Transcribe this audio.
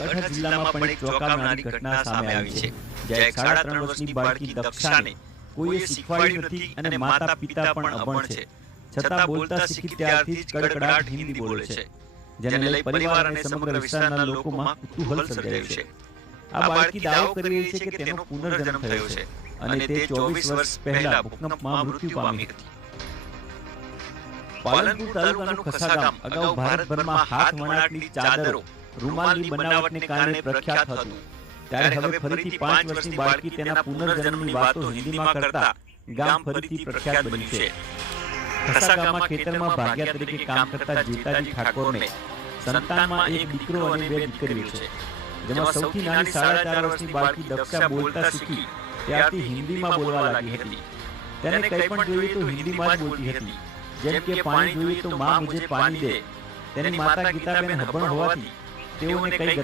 બનાસકાંઠા જિલ્લામાં પણ એક ચોંકાવનારી ઘટના સામે આવી છે, જ્યાં એક 3.5 વર્ષની બાળકી દક્ષાને કોઈએ શીખવાડ્યું નથી અને માતા પિતા પણ અભણ છે, છતાં બોલતા શીખી ત્યારથી જ કડકડાટ હિન્દી બોલે છે, જેને લઈ પરિવાર અને સમગ્ર વિસ્તારના લોકોમાં કુતૂહલ સર્જાયું છે. આ બાળકી દાવો કરી રહી છે કે તેનો પુનર્જન્મ થયો છે અને તે 24 વર્ષ પહેલા ભૂકંપમાં મૃત્યુ પામી હતી. પાલનપુર તાલુકાનું ખસા ગામ અગાઉ ભારતભરમાં હાથ વણાટની ચાદરો, રૂમાલની બનાવટને કારણે પ્રખ્યાત હતું, ત્યારે હવે ફરીથી 5 વર્ષની બાળકી તેના પુનર્જન્મની વાતો હિન્દીમાં કરતા ગામ ફરીથી પ્રખ્યાત બન્યું છે. ખસા ગામમાં ખેતરમાં ભાગ્યા તરીકે કામ કરતા જેતાજી ઠાકોરને સંતાનમાં એક દીકરો અને 2 દીકરીઓ છે, જેમાં સૌથી નાની 4.5 વર્ષની બાળકી દક્ષા બોલતા શીખી ત્યારથી હિન્દીમાં બોલવા લાગી હતી. તેને કંઈ પણ જોઈએ તો હિન્દીમાં જ બોલતી હતી, જેમ કે પાણી જોઈએ તો માં મુझे પાણી દે. તેની માતા ગીતાબેન અભણ હોવાથી તેઓને કઈ